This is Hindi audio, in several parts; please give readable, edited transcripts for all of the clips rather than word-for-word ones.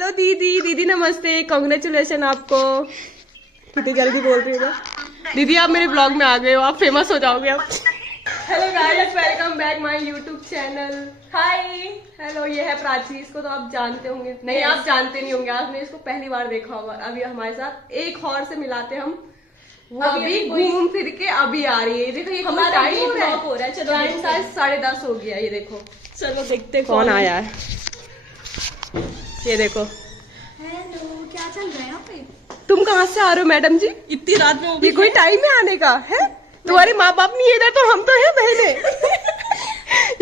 हेलो दीदी, दीदी नमस्ते, कांग्रेचुलेशन आपको। कितनी जल्दी बोल रही हो दीदी, आप मेरे ब्लॉग में आ गए हो, आप फेमस हो जाओगे आप। Hello guys, welcome back my YouTube channel. Hi hello, ये है प्राची, इसको तो आप जानते होंगे। नहीं आप जानते नहीं होंगे, आपने इसको पहली बार देखा होगा। अभी हमारे साथ एक और से मिलाते हम, वो अभी घूम फिर के अभी आ रही है। देखो ये हमारा टाइम हो रहा है, चलो टाइम 10:30 हो गया। ये देखो, चलो देखते कौन आया है। ये देखो, हेलो, क्या चल रहा है यहाँ पे? तुम कहाँ से आ रहे हो मैडम जी? इतनी रात में ये कोई टाइम है आने का है? तुम्हारे माँ बाप नहीं इधर तो हम तो है बहने।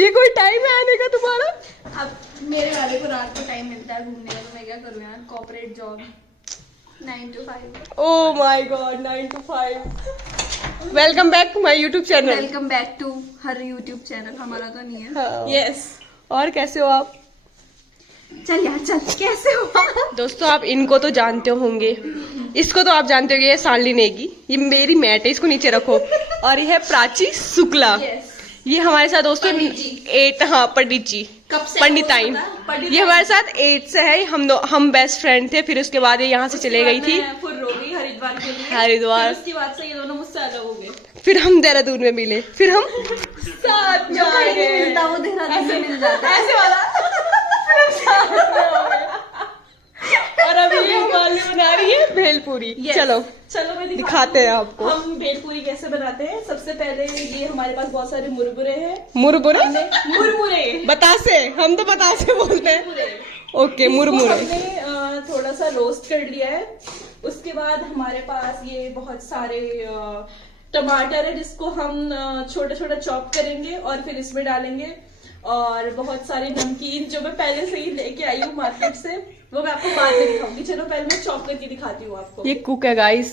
ये कोई टाइम है आने का तुम्हारा? अब मेरे वाले को रात को टाइम मिलता है घूमने का, तो मैं क्या करूँ यार, corporate job 9 to 5। Oh my God, 9 to 5। Welcome back to my YouTube channel. Welcome back to her YouTube channel, हमारा तो नहीं है। यस। और कैसे हो आप? चल यार चल, कैसे हो? दोस्तों आप इनको तो जानते होंगे, इसको तो आप जानते होंगे, ये शालिनी नेगी, ये मेरी मैट है, इसको नीचे रखो। और ये है प्राची शुक्ला। ये हमारे साथ दोस्तों 8, हाँ पंडित जी, पंडिताइन। ये हमारे साथ 8 से है, हम बेस्ट फ्रेंड थे। फिर उसके बाद ये यहाँ से चले गई थी हरिद्वार के लिए। हरिद्वार। उसके बाद से ये दोनों मुझसे अलग हो गए। फिर हम देहरादून में मिले, फिर हम साथ में आ गए। मिलता वो देहरादून में मिल जाता है, ऐसे वाला। और अभी ये हमारे लिए बना रही है भेलपूरी। चलो चलो मैं दिखाते हैं आपको हम भेलपूरी कैसे बनाते हैं। सबसे पहले ये हमारे पास बहुत सारे मुरमुरे हैं। मुरमुरे? मुरमुरे बतासे, हम तो बतासे बोलते हैं। ओके, मुरमुरे हमने थोड़ा सा रोस्ट कर लिया है। उसके बाद हमारे पास ये बहुत सारे टमाटर है, जिसको हम छोटा छोटा चॉप करेंगे और फिर इसमें डालेंगे। और बहुत सारे नमकीन जो मैं पहले से ही लेके आई हूँ मार्केट से, वो मैं आपको बाद में दिखाऊंगी। चलो पहले मैं चॉप करके दिखाती हूँ आपको। ये कुक है गाइस,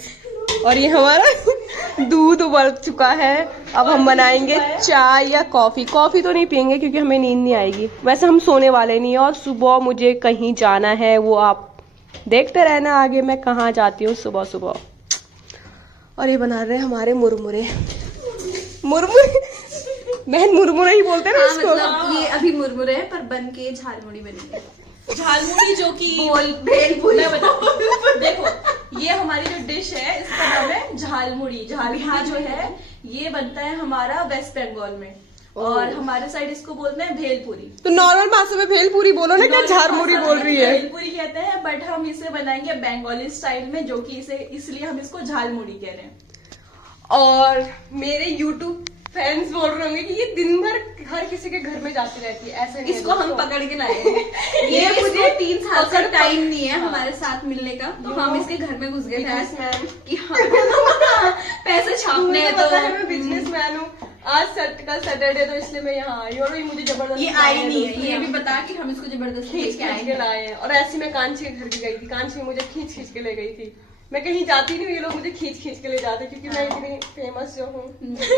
और ये हमारा दूध उबल चुका है। अब हम बनाएंगे चाय या कॉफी। कॉफी तो नहीं पियेंगे क्योंकि हमें नींद नहीं आएगी। वैसे हम सोने वाले नहीं है, और सुबह मुझे कहीं जाना है, वो आप देखते रहना आगे मैं कहाँ जाती हूँ सुबह सुबह। और ये बना रहे हैं हमारे मुरमुरे। मुरमुरे बहन, मुरमुरे ही बोलते हैं ना इसको। मतलब ये अभी मुरमुरे हैं, पर बन के झालमुड़ी बनेंगे। झालमुड़ी जो कि भेलपूरी। देखो, ये हमारी जो डिश है इसका नाम है झालमुड़ी। झालमुड़ी जो है ये बनता है हमारा वेस्ट बंगाल में, और हमारे साइड इसको बोलते हैं भेलपूरी। तो नॉर्मल भाषा में भेलपूरी बोलो ना, क्या झालमुड़ी बोल रही है? भेलपूरी कहते हैं, बट हम इसे बनाएंगे बंगाली स्टाइल में, जो कि इसे इसलिए हम इसको झालमुड़ी कह रहे हैं। और मेरे YouTube फैंस बोल रहे होंगे कि ये दिन भर हर किसी के घर में जाती रहती है। ऐसे इसको हम पकड़ के लाए हैं। ये मुझे 3 साल का टाइम नहीं है हमारे साथ मिलने का, तो हम इसके घर में घुस गए थे कि हाँ पैसे छापने हैं। तो मैं बिजनेसमैन हूँ। आज कल सैटरडे, तो इसलिए मैं यहाँ आई, और ये मुझे जबरदस्ती ये आई नहीं है, ये भी बता कि हम इसको जबरदस्ती खींच के लाए हैं। और ऐसी मैं कांची के घर भी गई थी, कांची मुझे खींच के ले गई थी। मैं कहीं जाती नहीं हूँ, ये लोग मुझे खींच के ले जाते, क्योंकि मैं इतनी फेमस जो हूँ।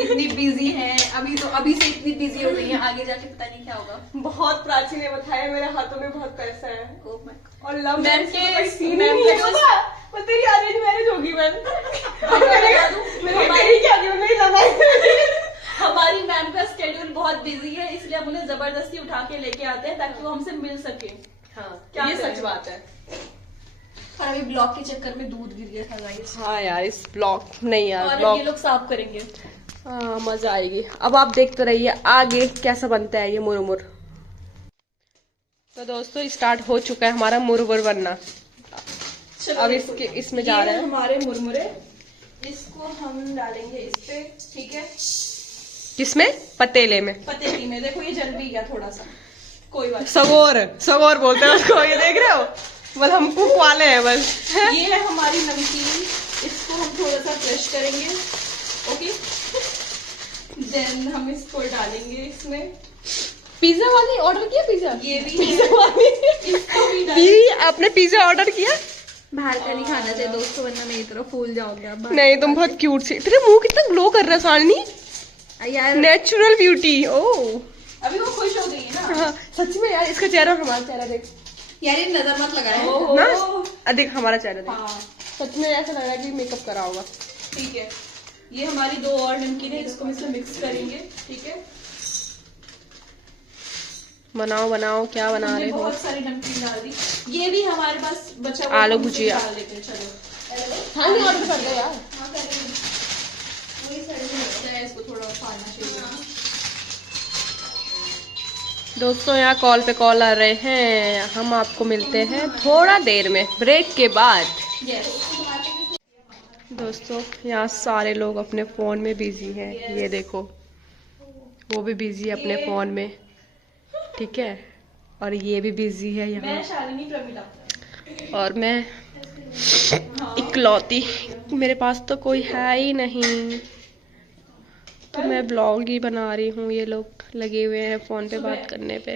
इतनी बिजी है, अभी से इतनी बिजी हो गई है, आगे जाके पता नहीं क्या होगा। बहुत प्राची ने बताया, मेरे हाथों में बहुत पैसा है। और लव मैम के सीन नहीं है, वो तेरी अरेंज मैरिज होगी। हमारी मैम का स्केड्यूल बहुत बिजी है, इसलिए हम उन्हें जबरदस्ती उठा के लेके आते हैं ताकि वो हमसे मिल सके। हाँ, क्या ये सच बात है। और अभी ब्लॉक के चक्कर में दूध गिर गया था गाइस। हाँ यार, इस ब्लॉक नहीं यार, और ब्लॉक ये लोग साफ करेंगे। हाँ, मजा आएगी। अब आप देखते रहिए आगे कैसा बनता है ये मुरमुर। तो दोस्तों स्टार्ट हो चुका है हमारा मुरमुर बनना। अब इसमें जा रहे हैं हमारे मुरमुरे। इसको हम डालेंगे इस पे, ठीक है? किसमें? पतीले में। पतीली में। देखो ये जल भी गया थोड़ा सा, कोई बात। सगोर बोलते हैं उसको। ये देख रहे हो, बस हम कुक वाले हैं बस। ये है हमारी नमकीन, इसको हम थोड़ा सा क्रश करेंगे। ओके, देन हम इसको डालेंगे इसमें। पिज्जा वाली ऑर्डर किया? पिज्जा ये भी पिज्जा वाली। इसको भी दीदी आपने पिज्जा ऑर्डर किया? बाहर का नहीं खाना चाहिए दोस्तों, वरना मेरी तरह फूल जाओगे आप। नहीं, तुम बहुत क्यूट सी। तेरे मुंह कितना ग्लो कर रहा है शालिनी, यार नेचुरल ब्यूटी। ओह, अभी वो खुश हो गई है ना। हाँ सच में यार, इसका चेहरा और हमारा चेहरा देख यार, ये नजर मत लगाए ना। देख हमारा चेहरा देख। हाँ। सच में ऐसा लग रहा है कि मेकअप करा होगा। ठीक है, ये हमारी 2 और नमकीन है, इसको हम इसमें मिक्स करेंगे। ठीक है, बनाओ बनाओ, क्या बना हमने रहे हो? बहुत सारी नमकीन डाल दी। ये भी हमारे पास बचा हुआ आलू है, भुजिया। डाल देते हैं। चलो हाँ, नहीं ऑर्डर कर दो यार। हाँ करेंगे। वही सड़े में लगता है, इसको थोड़ा फाड़ना चाहिए। दोस्तों यहाँ कॉल पे कॉल आ रहे हैं, हम आपको मिलते हैं थोड़ा देर में ब्रेक के बाद। यस। दोस्तों यहाँ सारे लोग अपने फ़ोन में बिजी हैं, ये देखो वो भी बिजी है अपने फ़ोन में, ठीक है, और ये भी बिजी है यहाँ, मैं शालिनी प्रमिला और मैं इकलौती, मेरे पास तो कोई है ही नहीं, तो मैं ब्लॉग ही बना रही हूँ। ये लोग लगे हुए हैं फ़ोन पे बात करने पे।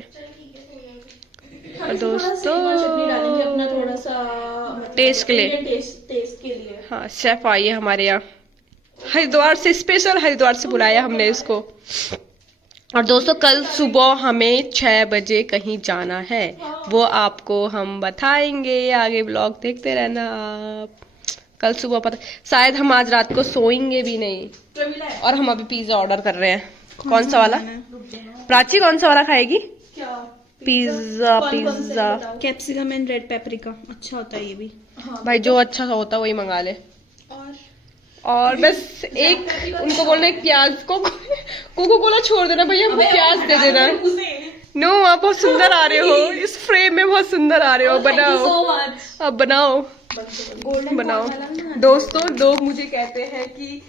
और दोस्तों चटनी डालेंगे अपना थोड़ा सा टेस्ट के लिए, टेस्ट के लिए। हाँ शेफ आई है हमारे यहाँ, हरिद्वार से, स्पेशल हरिद्वार से बुलाया हमने इसको। और दोस्तों कल सुबह हमें 6 बजे कहीं जाना है, वो आपको हम बताएंगे, आगे ब्लॉग देखते रहना आप। कल सुबह पता, शायद हम आज रात को सोएंगे भी नहीं। और हम अभी पिज्जा ऑर्डर कर रहे हैं। कौन सा वाला? प्राची कौन सा वाला खाएगी? क्या? पिज्जा कौन सा है पिज्जा बताओ? कैप्सिकम एंड रेड पेपरिका अच्छा होता है ये भी। हाँ। भाई जो अच्छा सा होता है वही मंगा ले। और और बस एक उनको बोलना है प्याज को कोको कोला छोड़ देना भैया, हमको प्याज दे देना। नो आप बहुत सुंदर आ रहे हो, इस फ्रेम में बहुत सुंदर आ रहे हो, बनाओ सो मच। अब बनाओ गोल्डन बनाओ। दोस्तों लोग मुझे कहते हैं कि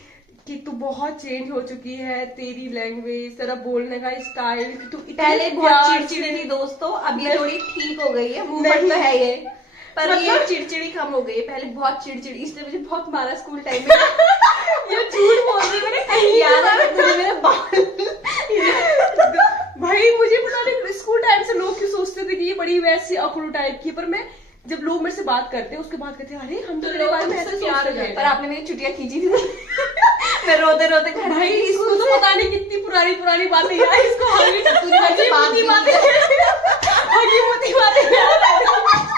तू बहुत चेंज हो चुकी है, तेरी लैंग्वेज, तेरा बोलने का स्टाइल, तू पहले बहुत चिड़चिड़ी थी दोस्तों, अब ये थोड़ी ठीक हो गई है, मूवमेंट तो है ये, पर ये चिड़चिड़ी कम हो गई है। पहले बहुत चिड़चिड़ी, इसने मुझे बहुत मारा स्कूल टाइम में। ये झूठ बोल रही, मैंने कहीं याद है तुझे मेरे बाल। भाई मुझे पता नहीं स्कूल टाइम से लोग क्यों सोचते थे कि ये बड़ी वैसी अखड़ू टाइप की है, पर मैं जब लोग मेरे से बात करते हैं उसके बाद कहते हैं अरे हम तो तेरे बारे में ऐसे प्यार सोचते हो थे। पर आपने मेरी छुट्टियां खींची थी। मैं रोते रोते घर भाई आई इसको स्कूल तो से। पता नहीं कितनी पुरानी पुरानी बातें याद, इसको हगी बात बातें हगी बातें याद आती हैं।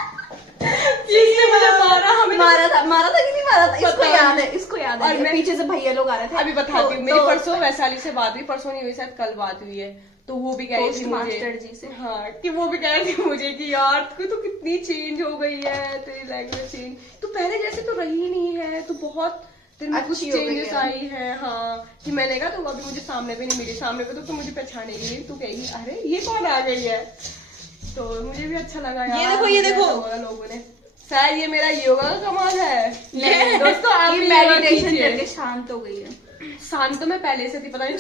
जिसने मुझे मारा, हमें मारा था कि नहीं मारा था, इसको पता याद नहीं। है, इसको याद और है। मैं- पीछे से भैया लोग आ रहे थे। अभी बताती हूँ, मेरी तो- परसों वैशाली से बात हुई, परसों नहीं हुई शायद कल बात हुई है, तो वो भी कह रही थी मुझे, मास्टर जी से। हाँ कि वो भी कह रही थी मुझे कि यार तू कितनी चेंज हो गई है, तेरी लैंग्वेज चेंज, तू पहले जैसे तो रही ही नहीं है, तू बहुत तेरे में कुछ अच्छी हो गई चेंजेस है। आई है। हाँ कि मैंने कहा तो अभी मुझे सामने पे नहीं मिली, सामने पे तो मुझे पहचानेगी नहीं, तू कहेगी अरे ये कौन आ गई है, तो मुझे भी अच्छा लगा यार। ये देखो, ये देखो। ऐसा बोला लोगों ने, शायद ये मेरा योगा का कमाल है। दोस्तों आप ये भी योगा मेडिटेशन कीजिए। करके शांत हो गई है। शांत तो मैं पहले से थी, पता नहीं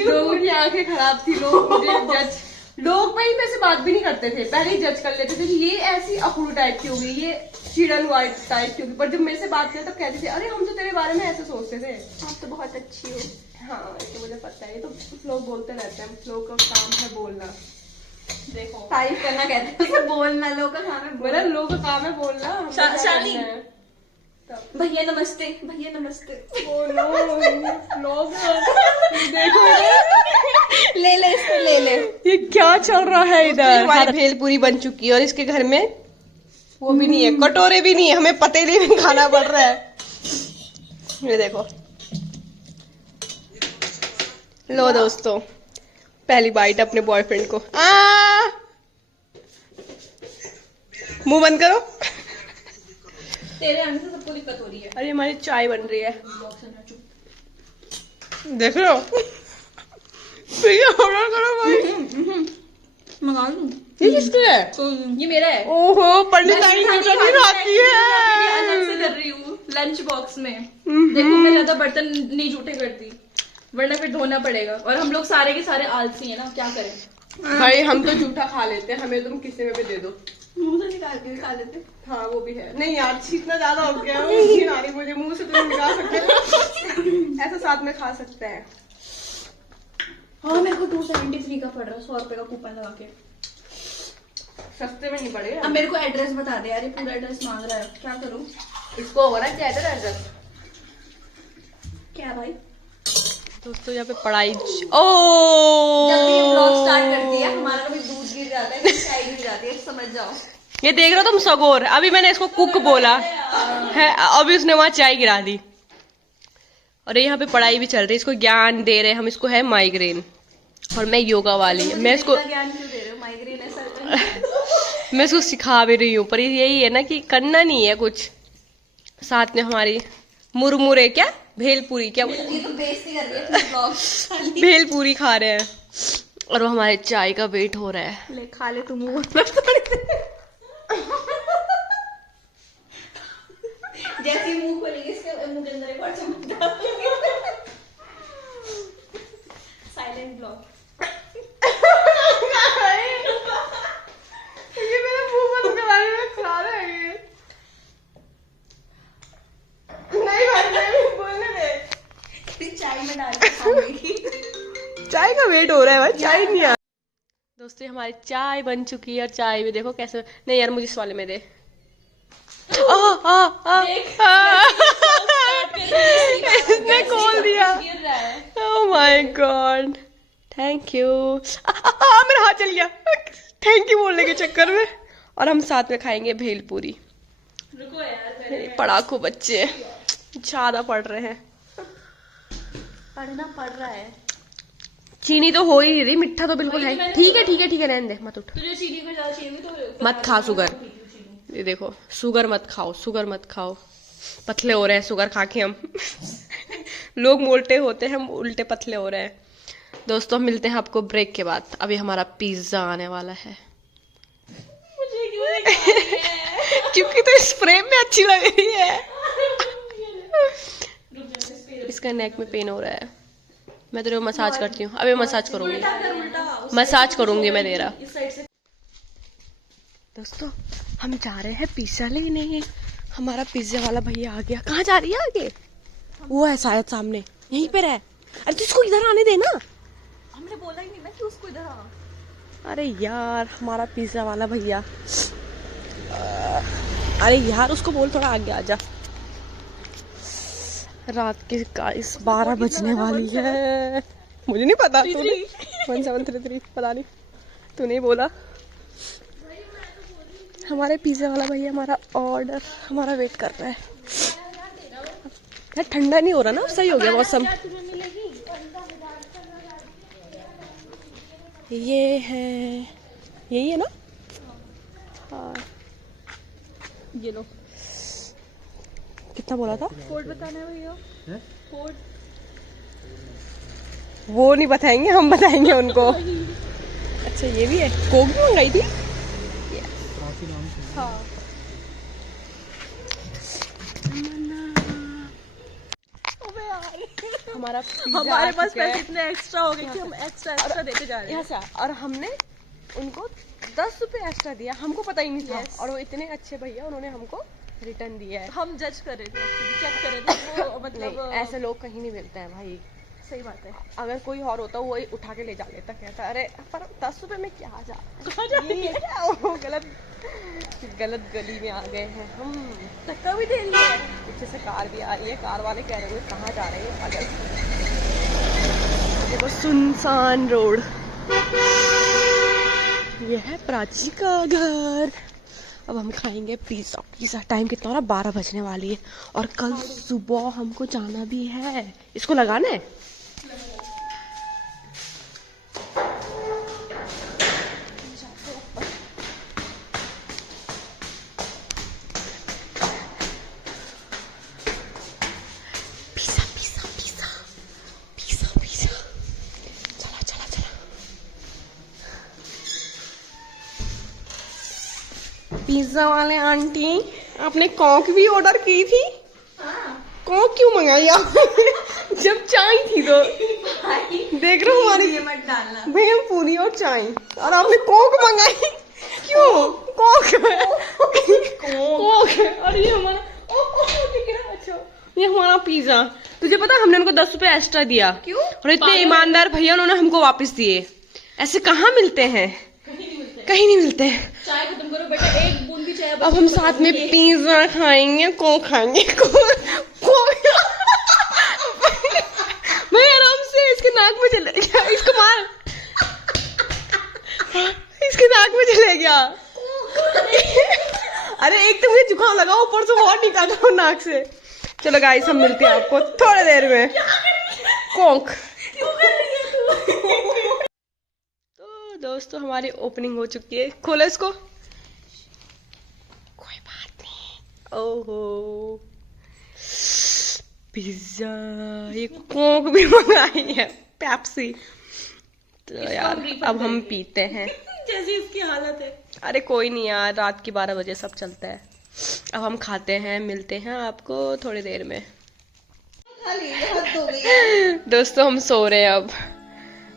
लोगों की आंखें खराब थी, लोग मुझे जज, लोग भाई मेरे से बात भी नहीं करते थे, पहले ही जज कर लेते थे कि ये ऐसी अखड़ू टाइप की हो गई, ये चिड़न वाइट टाइप की होगी, पर जब मेरे से बात करते तब कहते थे अरे हम तो तेरे बारे में ऐसे सोचते थे। आप तो बहुत अच्छी हो। हाँ ये तो मुझे पता है, ये तो लोग बोलते रहते हैं, लोग का काम है बोलना। देखो तारीफ करना कहते हैं उसे, बोलना लोगों का काम है मेरा बोलना। लोग का काम है बोलना। हमको क्या शालिनी। करना है? भैया नमस्ते, भैया नमस्ते। लोग देखो ले ले इसको, ले ले। ये क्या चल रहा है इधर। हमारी भेल पूरी बन चुकी है और इसके घर में वो भी नहीं है, कटोरे भी नहीं है, हमें पतीले में खाना पड़ रहा है। ये देखो, लो दोस्तों पहली बाइट अपने बॉयफ्रेंड को। मुंह बंद करो। तेरे आने से सबको दिक्कत हो रही है। अरे हमारी चाय बन रही है, देख रहे हो। भैया ऑर्डर करो भाई। मंगा लूं? ये किसका है? ये मेरा है। ओहो पंडित आई नहीं आती अलग से है। कर रही हूँ लंच बॉक्स में। देखो मैं ज्यादा बर्तन नहीं जूठे करती, वरना फिर धोना पड़ेगा, और हम लोग सारे के सारे आलसी हैं ना, क्या करें। भाई हम तो जूठा खा लेते हैं, हमें तुम किसी में भी दे दो। मुंह से निकाल के खा लेते। हाँ वो भी है। नहीं यार इतना ज्यादा हो गया, घिन आ रही मुझे, मुंह से तुम निकाल सकते हो, ऐसा साथ में खा सकते हैं। हाँ मेरे को 273 का पड़ रहा है, 100 रुपए का कूपन लगा के। सस्ते में नहीं पड़ेगा। अब मेरे को एड्रेस बता दे यार, ये पूरा एड्रेस मांग रहा है, क्या करूँ। इसको होगा ना क्या है एड्रेस। क्या भाई, दोस्तों यहाँ पे पढ़ाई जब भी ब्लॉग स्टार्ट करती है हमारा कभी दूध गिर जाता है, कभी चाय गिर जाती है, समझ जाओ। ये देख रहे हो तुम सगोर, अभी मैंने इसको कुक बोला है, अभी उसने वहां चाय गिरा दी। और यहाँ पे पढ़ाई भी चल रही है, इसको ज्ञान दे रहे हैं हम, इसको है माइग्रेन और मैं योगा वाली, मैं इसको ज्ञान क्यों दे रहे हो? माइग्रेन है सर पे। मैं इसको सिखा भी रही हूँ, पर यही है ना कि करना नहीं है कुछ। साथ में हमारी मुरमुरे, क्या भेलपूरी, क्या ये तो बेइज्जती कर रही है अपने ब्लॉग। भेलपूरी खा रहे हैं, और वो हमारे चाय का वेट हो रहा है। ले खा ले तुम। जैसे ही मुंह खोलेगी इसके मुंह के अंदर एक और चम्मच डाल दूंगी। Silent blog. ये मेरा मुंह बंद कराने में खा रहा है ये। नहीं भाई नहीं, बोलने दे। चाय में डाल के खाऊंगी। चाय का वेट हो रहा है भाई, चाय नहीं आ। दोस्तों हमारी चाय बन चुकी है, और चाय भी देखो कैसे। नहीं यार, मुझे इस वाले में दे। इसने खोल दिया। गिर रहा है। ओह माय गॉड, थैंक यू। मेरा हाथ चल गया थैंक यू बोलने के चक्कर में। और हम साथ में खाएंगे भेलपूरी। रुको यार, मेरे पढ़ाकू बच्चे ज्यादा पढ़ रहे हैं। पढ़ना पड़ रहा है। चीनी तो हो ही नहीं रही, मिठा तो बिल्कुल है। ठीक है ठीक है ठीक है, रहने दे, मत उठ, तुझे चीनी को ज्यादा चाहिए तो मत खा शुगर। ये देखो, शुगर मत खाओ, शुगर मत खाओ। पतले हो रहे हैं शुगर खा के हम। लोग मोटे होते हैं, हम उल्टे पतले हो रहे हैं। दोस्तों मिलते हैं आपको ब्रेक के बाद। अभी हमारा पिज्जा आने वाला है। मुझे क्यों नहीं खा रही है? क्योंकि तो इस फ्रेम में अच्छी लग रही है। रुक जा, इस पे इसका नेक में पेन हो रहा है। मैं तेरे को मसाज करती हूँ, अभी मसाज करूंगी, उल्टा कर उल्टा। मसाज करूंगी मैं तेरा। इस साइड से। दोस्तों हम जा रहे हैं पिज्जा लेने। हमारा पिज्जा वाला भैया आ गया। कहाँ जा रही है आगे? वो है शायद सामने, यहीं पे है। अरे तो इसको इधर आने देना। हमने बोला ही नहीं ना कि उसको इधर आ। अरे यार हमारा पिज्जा वाला भैया, अरे यार उसको बोल थोड़ा आगे आ जा। रात के 12 बजने वाली है। मुझे नहीं पता, तूने 1733 पता नहीं, तू नहीं बोला। हमारे पिज्जा वाला भैया हमारा ऑर्डर, हमारा वेट कर रहा है। यार ठंडा नहीं हो रहा ना, सही हो गया मौसम। ये है, यही है ना? हाँ ये लो। कितना बोला था? कोड बताना है भैया। कोड वो नहीं बताएंगे, हम बताएंगे उनको। अच्छा ये भी है। कोक भी मंगाई थी। हाँ। हमारा हमारे पास पैसे इतने एक्स्ट्रा हो गए कि हम एक्स्ट्रा देते जा रहे हैं। ऐसा, और हमने उनको 10 रुपए एक्स्ट्रा दिया, हमको पता ही नहीं था। और वो इतने अच्छे भैया, उन्होंने हमको रिटर्न दिया है। हम जज कर रहे थे, चेक कर रहे थे वो मतलब नहीं, ऐसे लोग कहीं नहीं मिलते हैं भाई। सही बात है। अगर कोई और होता वो उठा के ले जा लेता, कहता अरे पर 10 रुपए में क्या जा कहाँ जा रही ये क्या हो, गलत गली में आ गए हैं हम। धक्का भी दे रही है। पीछे से कार भी आ रही है, कार वाले कह रहे हैं कहाँ जा रहे हैं अगर। देखो सुनसान रोड, ये है प्राची का घर। अब हम खाएंगे पिज्जा। पिज्जा टाइम कितना हो रहा है? 12 बजने वाली है, और कल सुबह हमको जाना भी है। इसको लगाना है। Pizza pizza pizza pizza pizza, चला चला चला। पिज्जा वाले आंटी, आपने कॉक भी ऑर्डर की थी? कॉक क्यों मंगाई आपने? जब चाय थी तो देख रहे हो हमारी ये मत डालना। भेल पूरी और चाय, और आपने कोक मंगाई क्यों? Coke Coke. और ये हमारा अच्छा, ये हमारा पिज्जा। तुझे पता हमने उनको 10 रुपए एक्स्ट्रा दिया। क्यों? और इतने ईमानदार भैया, उन्होंने हमको वापस दिए। ऐसे कहाँ मिलते हैं? कहीं नहीं मिलते। चाय खत्म करो बेटा, एक बूंद भी चाय। अब हम साथ में पिज्जा खाएंगे, कोक खाएंगे। मैं आराम से इसके नाक में चले गया, इसको मार। इसके नाक में चले गया। अरे एक तो मुझे जुकाम लगा, ऊपर से बहुत निकाल रहा हूँ नाक से। चलो गाइस हम मिलते हैं आपको थोड़ी देर में। कोक दोस्तों हमारी ओपनिंग हो चुकी है। खोलो इसको। कोई बात नहीं। ओहो पिज्जा, ये कोक भी मंगाई है, पेप्सी। तो यार अब हम पीते हैं। जैसी इसकी हालत है। अरे कोई नहीं यार, रात की 12 बजे सब चलता है। अब हम खाते हैं, मिलते हैं आपको थोड़ी देर में। दोस्तों हम सो रहे हैं अब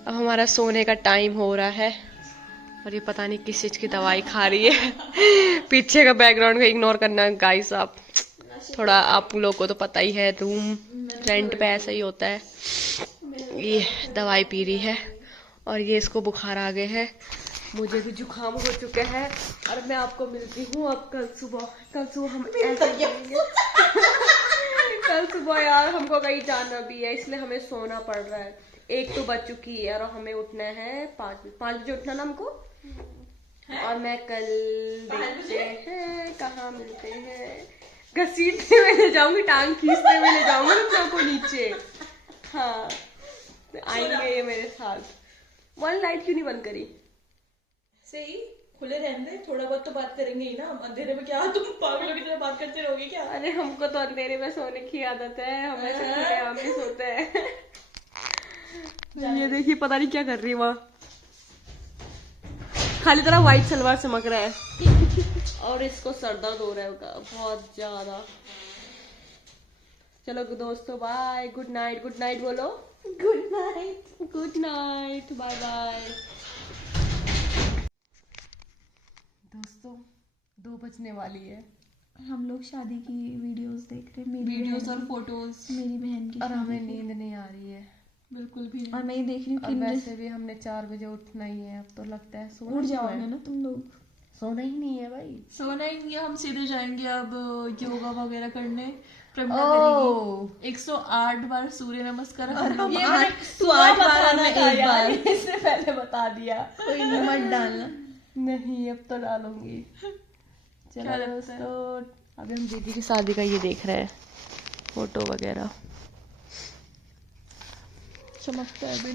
हमारा सोने का टाइम हो रहा है। और ये पता नहीं किस चीज की दवाई खा रही है। पीछे का बैकग्राउंड को इग्नोर करना गाइस आप, थोड़ा आप लोगों को तो पता ही है, रूम रेंट पे ऐसा ही होता है। ये दवाई पी रही है और ये इसको बुखार आ गए हैं, मुझे भी जुकाम हो चुका है। और मैं आपको मिलती हूँ अब कल सुबह हम ऐसे करेंगे। कल सुबह यार हमको कहीं जाना भी है, इसलिए हमें सोना पड़ रहा है। 1 तो बज चुकी है और हमें उठना है 5 बजे उठना ना हमको। और मैं कल देखते हैं कहाँ मिलते हैं। घसीटते हुए ले जाऊंगी, टांग खींचते हुए ले जाऊंगी ना को नीचे। हाँ आएंगे ये मेरे साथ। वन लाइट क्यों नहीं बंद करी? सही खुले रहने दे, थोड़ा बहुत तो बात करेंगे ही ना। अंधेरे में क्या तुम पागलों की तरह बात करते रहोगे क्या? अरे हमको तो अंधेरे में सोने की आदत है, हम ऐसे खुलेआम भी सोते हैं। ये देखिए पता नहीं क्या कर रही है वहाँ, खाली तरह व्हाइट सलवार चमक रहा है। और इसको सर दर्द हो रहा है बहुत ज्यादा। चलो दोस्तों बाय, गुड नाइट बोलो। Good night bye bye. दोस्तों 2 बजने वाली है, हम लोग शादी की वीडियोस देख रहे हैं, वीडियोस और फोटोज मेरी बहन की। और हमें नींद नहीं आ रही है बिल्कुल भी। और मैं ये देख रही हूँ और वैसे भी हमने 4 बजे उठना ही है। अब तो लगता है सोना उठ जाओगे ना तुम लोग। सोना ही नहीं है भाई, सोना ही नहीं है। हम सीधे जाएंगे अब योगा वगैरह करने। ओह 108 बार सूर्य नमस्कार। तू 8 बार मैं 1 बार। इससे पहले बता दिया। कोई नहीं मत डालना। नहीं अब तो डालूंगी। क्या चलो लगता है? दोस्तों अभी हम दीदी की शादी का ये देख रहे हैं, फोटो वगैरह। चमकता है भी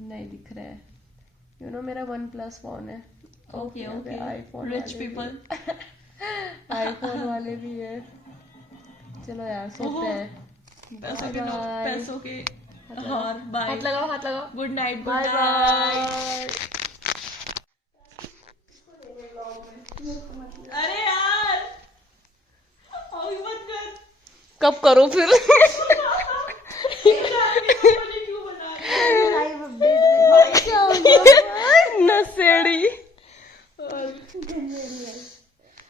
नहीं दिख रहा है। यू नो मेरा OnePlus फोन है। Okay iPhone rich people. IPhone वाले भी है। चलो यार सोते हैं। पैसों के हार। बाय, हाथ लगाओ। Good night. Bye bye. अरे यार अभी मत कर। कब करो फिर? क्यों बना रही है? लाइव अपडेट क्या हो गया? नशेड़ी।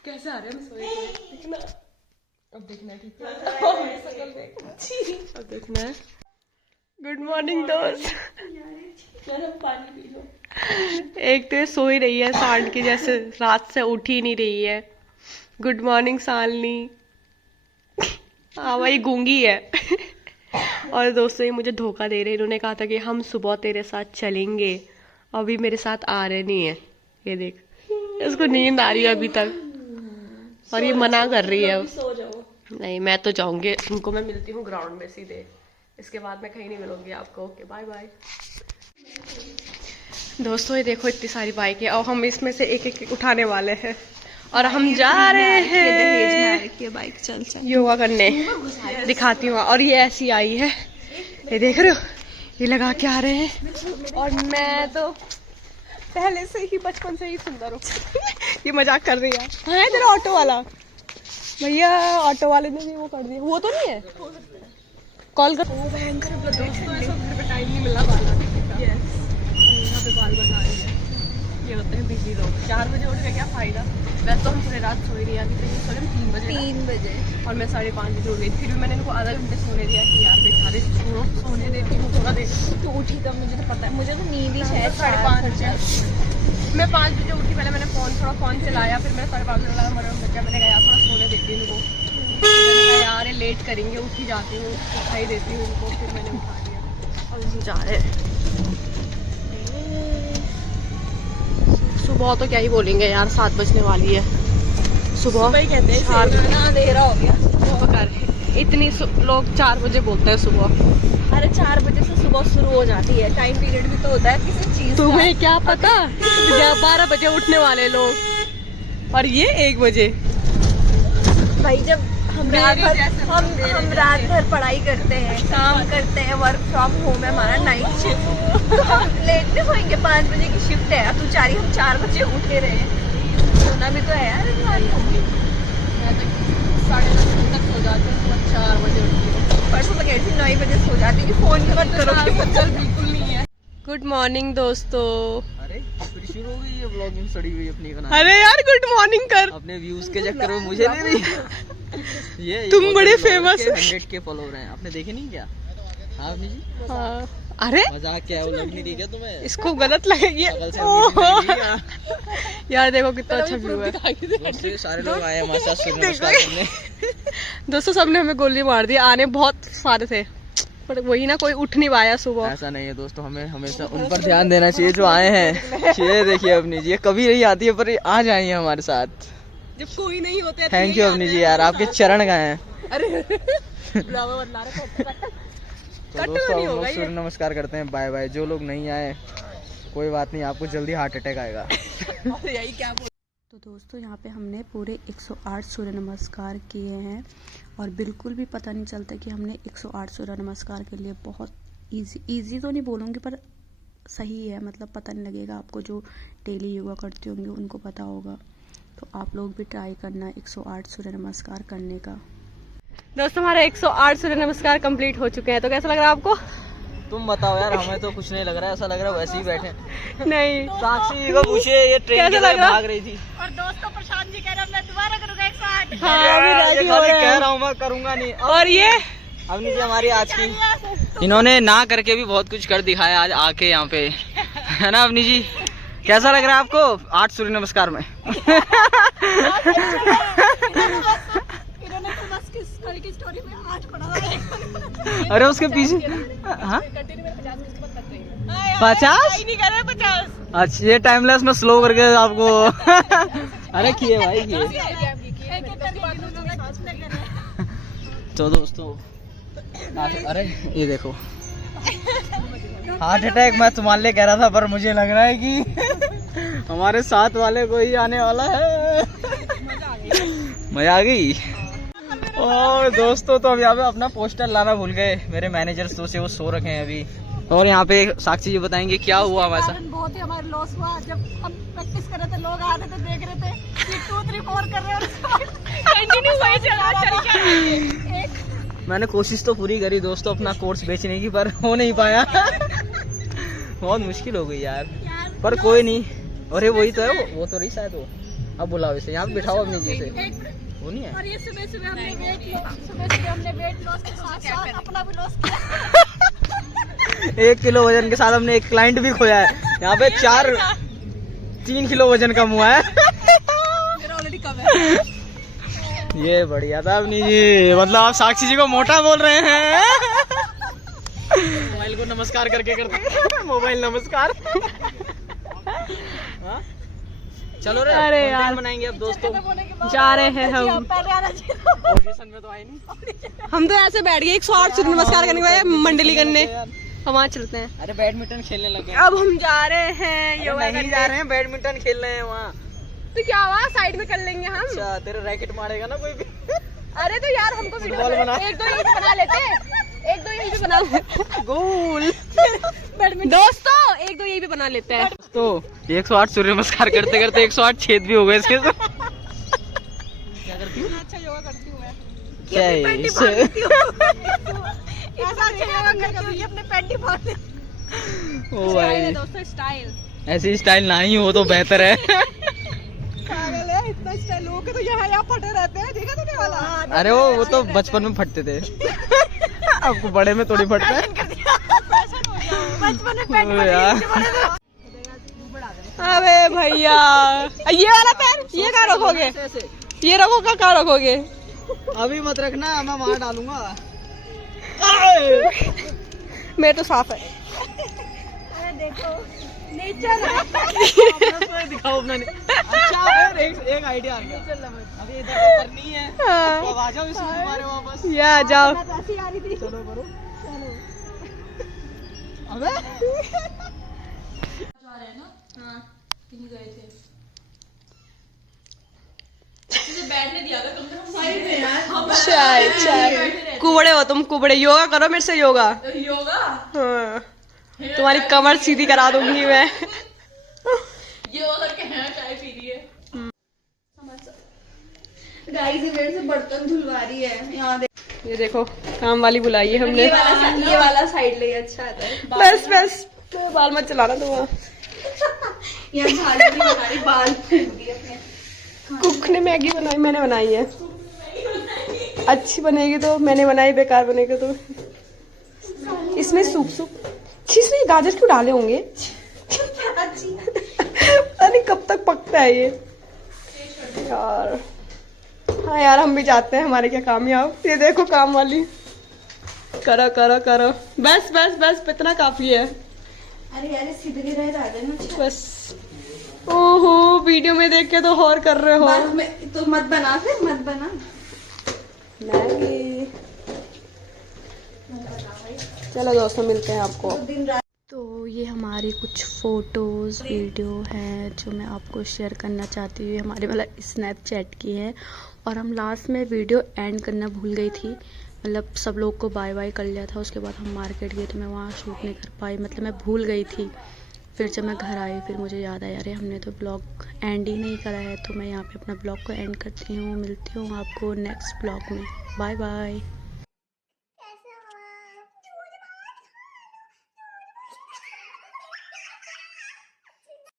कैसे आ रहे हैं सोए? देखना अब, देखना ठीक है। अब देखना है। गुड मॉर्निंग दोस्त। पानी पी लो। एक तो ये सो ही रही है सांड की जैसे, रात से उठ ही नहीं रही है। Good morning Shalini. हाँ भाई गूंगी है। और दोस्तों ये मुझे धोखा दे रहे, इन्होंने कहा था कि हम सुबह तेरे साथ चलेंगे, अभी मेरे साथ आ रहे नहीं है। ये देख इसको नींद आ रही है अभी तक और ये मना कर रही है। सो जाओ। नहीं मैं तो जाऊंगी, तुमको मैं मिलती हूँ ग्राउंड में सीधे, इसके बाद मैं कहीं नहीं मिलूंगी आपको। Okay bye bye. दोस्तों ये देखो इतनी सारी बाइक है और हम इसमें से एक एक उठाने वाले हैं और हम जा रहे हैं बाइक चल योगा करने। दिखाती हूँ। और ये ऐसी आई है, ये देख रहे हो, ये लगा के आ रहे हैं। और मैं तो पहले से ही बचपन से ही सुंदर हूँ। ये मजाक कर रही है। हाँ तेरा ऑटो वाला भैया, ऑटो वाले ने भी वो कर दिया। वो तो नहीं है, कॉल कर। भयंकर दोस्तों इस वक्त पे टाइम नहीं मिला बाल बनाने का। यहाँ पे बाल बना रही है। ये होते हैं बिजी लोग। 4 बजे उठ के क्या फायदा? वैसे तो हम पूरी रात सोई नहीं, अभी तक सोने 3 बजे और मैं 5:30 बजे उठ गई। फिर भी मैंने इनको आधा घंटे सोने दिया कि यार बेचारे छोड़ो, सोने देती हूँ थोड़ा देर। तो उठी तब मुझे तो पता है, मुझे तो नींद ही शायद 5:30 बजे। मैं 5 बजे उठी, पहले मैंने फोन चलाया, फिर मैंने 5:30 बजे लगा मरम बच्चा, मैंने कहा यार थोड़ा सोने देती हूँ इनको। मैंने कहा यार ये लेट करेंगे, उठ ही जाती हूँ, उठाई देती हूँ इनको। फिर मैंने उठा दिया और हम जा रहे हैं। सुबह तो क्या ही बोलेंगे यार, 7 बजने वाली है। सुबह ही कहते हैं, अंधेरा हो गया। इतनी लोग 4 बजे बोलते हैं सुबह। अरे 4 बजे से सुबह शुरू हो जाती है, टाइम पीरियड भी तो होता है किसी चीज का। तुम्हें क्या पता, 12 बजे उठने वाले लोग और ये 1 बजे। भाई जब हम रात भर पढ़ाई करते हैं, काम करते हैं, वर्क फ्रॉम होम है हमारा, नाइट शिफ्ट, तो हम लेट नहीं सोएंगे। 5 बजे की शिफ्ट है, अब तू चाह रही हम 4 बजे उठे रहे, सोना भी तो है यार इंसान। 10:30 तक सो जाते हैं, 4 बजे उठते हैं। परसों तो कह रही थी 9 बजे सो जाती थी, फोन की मत करो कि बच्चल बिल्कुल नहीं है। गुड मॉर्निंग दोस्तों। अरे फिर शुरू हो गई ये व्लॉगिंग सड़ी हुई अपनी बनाना। अरे यार गुड मॉर्निंग कर। अपने व्यूज के चक्कर में मुझे नहीं दी। ये तुम बड़े फेमस हो। 100 के फॉलोअर हैं, आपने देखे नहीं क्या? हाँ अपनी जी, हाँ। अरे मजाक क्या है, वो लग नहीं रही क्या तुम्हें? इसको गलत लगेगी। बगल से ओहो। लग रही है। यार देखो कितना अच्छा व्यू है। दोस्तों, ये सारे लोग आए हमारे साथ सूर्य नमस्कार करने। दोस्तों सबने हमें गोली मार दी, आने बहुत सारे थे पर वही ना, कोई उठ नहीं पाया सुबह। ऐसा नहीं है दोस्तों, हमें हमेशा उन पर ध्यान देना चाहिए जो आए हैं। ये देखिए अपनी जी, ये कभी नहीं आती है पर आ जाएंगे हमारे साथ। जब कोई नहीं होते। थैंक यू अपनी जी यार, आपके चरण गए हैं। अरे तो दोस्तों हम लोग सूर्य नमस्कार करते हैं, बाय बाय। जो लोग नहीं आए कोई बात नहीं, आपको जल्दी हार्ट अटैक आएगा। यही क्या बोल। तो दोस्तों यहाँ पे हमने पूरे 108 सूर्य नमस्कार किए हैं और बिल्कुल भी पता नहीं चलता कि हमने 108 सूर्य नमस्कार के लिए बहुत इजी तो नहीं बोलूँगी पर सही है, मतलब पता नहीं लगेगा। आपको जो डेली योगा करते होंगे उनको पता होगा, तो आप लोग भी ट्राई करना 108 सूर्य नमस्कार करने का। दोस्तों हमारे 108 सूर्य नमस्कार कंप्लीट हो चुके हैं, तो कैसा लग रहा है आपको? तुम बताओ यार, हमें तो कुछ नहीं लग रहा है, ऐसा लग रहा है वैसे ही बैठे। नहीं साक्षी जी को पूछिए, ये ट्रेन के लिए भाग रही थी। और दोस्तों प्रशांत जी कह रहे हैं मैं दोबारा करूंगा 108। हाँ अभी ये रेडी हो खाली रहे कह हैं। रहा हूँ, मैं करूंगा नहीं। और ये अवनी जी हमारी आज की, इन्होंने ना करके भी बहुत कुछ कर दिखाया आज आके यहाँ पे, है ना अवनी जी? कैसा लग रहा है आपको 8 सूर्य नमस्कार में? स्टोरी में 8 पढ़ा। अरे उसके पीछे हाँ 50 नहीं कर रहे 50। अच्छा, ये टाइमलेस में स्लो करके आपको अरे किए भाई किए। तो दोस्तों अरे ये देखो हार्ट अटैक मैं तुम्हारे लिए कह रहा था, पर मुझे लग रहा है कि हमारे साथ वाले को ही आने वाला है। मजा आ गई। और दोस्तों तो अब यहाँ पे अपना पोस्टर लाना भूल गए, मेरे मैनेजर्स तो से वो सो रखे हैं अभी। और यहाँ पे साक्षी जी बताएंगे क्या हुआ हमारे साथ। बहुत ही हमारे लॉस हुआ, जब हम प्रैक्टिस कर रहे थे लोग आ रहे थे देख रहे थे कि 2 3 4 कर रहे हैं, कंटिन्यू वही चल रहा है। मैंने कोशिश तो पूरी करी दोस्तों अपना कोर्स बेचने की, पर हो नहीं पाया। बहुत मुश्किल हो गई यार, पर कोई नहीं। अरे वही तो है, वो तो रही शायद वो। अब बुलाओ इसे, यहाँ पे बिठाओ अपनी जैसे। वो नहीं है। और ये सुबह हमने वेट लॉस के साथ साथ अपना भी लॉस किया। 1 किलो वजन के साथ हमने एक क्लाइंट भी खोया है। यहाँ पे 3 किलो वजन कम हुआ है। मेरा ऑलरेडी कम है। ये बढ़िया था अपनी जी, मतलब आप साक्षी जी को मोटा बोल रहे हैं। मोबाइल को नमस्कार करके करते मोबाइल नमस्कार। हाँ? चलो रे, अरे यार। content बनाएंगे अब दोस्तों। जा रहे हैं हम। ऑडिशन में तो आए नहीं। हम तो ऐसे बैठ गए 108 सूर्य नमस्कार करने के बाद मंडली करने। हम वहाँ चलते हैं। अरे बैडमिंटन खेलने लगे। अब हम जा रहे हैं योगा नहीं जा रहे हैं, बैडमिंटन खेल रहे हैं वहाँ। तो क्या हुआ, साइड में कर लेंगे हम। अच्छा तेरे रैकेट मारेगा ना कोई भी। अरे तो यार हमको फुटबॉल बना। 1 2 यहीं पे बना लेते, 1 2 यहीं पे बना लेते। गोल दोस्तों 1 2 यहीं पे बना लेते हैं। तो 108 सूर्य नमस्कार करते करते 108 छेद भी हो गए इसके। क्या करती हूँ? अच्छा योगा करती हूँ मैं। क्या है ऐसा अच्छा योगा करती हूँ, ये अपने पैंटी फाड़ देती ओ भाई, दोस्तों स्टाइल। ऐसी स्टाइल ना ही हो तो बेहतर है। पागल है, इतना स्टाइल लोगों के तो यहाँ फटे रहते हैं, देखा तूने वाला? अरे वो तो बचपन में फटते थे। आपको बड़े में थोड़ी फटता है। बचपन में पैंट ओ यार। अबे भैया ये वाला पैर, ये कहाँ रखोगे? ये रखोगे कहाँ रखोगे? अभी मत रखना, मैं वहाँ डालूंगा। मेरे तो साफ है। अरे देखो नेचर दिखाओ अपना। अच्छा एक आइडिया आ गया। अभी इधर नहीं है। हाँ। अब आ जाओ इसमें तुम्हारे वापस। ये आ जाओ। चलो करो। अबे बैठने दिया था कम से कम साइड में यार। चाय चाय कुबड़े हो तुम, कुबड़े। योगा करो मेरे से, योगा। योगा हाँ। तुम्हारी कमर सीधी करा दूंगी मैं। योगा करके है चाय पी रही है। गाइस ये मेरे से बर्तन धुलवा रही है। यहाँ ये देखो काम वाली बुलाई है हमने। ये वाला साइड ले अच्छा आता है। बस बस बाल मत चलाना तुम। यहाँ झाड़ू भी बना रही, बाल फेंक दिए अपने। कुक ने मैगी बनाई, मैंने बनाई है। अच्छी बनेगी तो मैंने बनाई, बेकार बनेगी तो। इसमें सूप सूप इसमें गाजर क्यों डाले होंगे? पता नहीं कब तक पकता है ये यार। हाँ यार हम भी जाते हैं, हमारे क्या काम है। आप ये देखो काम वाली। करो करो करो, बस बस बस इतना काफी है। अरे यार सीधे रह जाते हैं। बस ओहो वीडियो में देख के तो और कर रहे हो। बाद में तो मत बना, फिर मत बना मैगी। चलो दोस्तों मिलते हैं आपको। दिन रात। तो ये हमारी कुछ फ़ोटोज़ वीडियो हैं जो मैं आपको शेयर करना चाहती हूँ। हमारे मतलब स्नैपचैट की है। और हम लास्ट में वीडियो एंड करना भूल गई थी, मतलब सब लोग को बाय बाय कर लिया था। उसके बाद हम मार्केट गए तो मैं वहाँ शूट नहीं कर पाई, मतलब मैं भूल गई थी। फिर जब मैं घर आई फिर मुझे याद आया अरे हमने तो ब्लॉग एंड ही नहीं करा है। तो मैं यहाँ पे अपना ब्लॉग को एंड करती हूँ। मिलती हूँ आपको नेक्स्ट ब्लॉग में। Bye bye.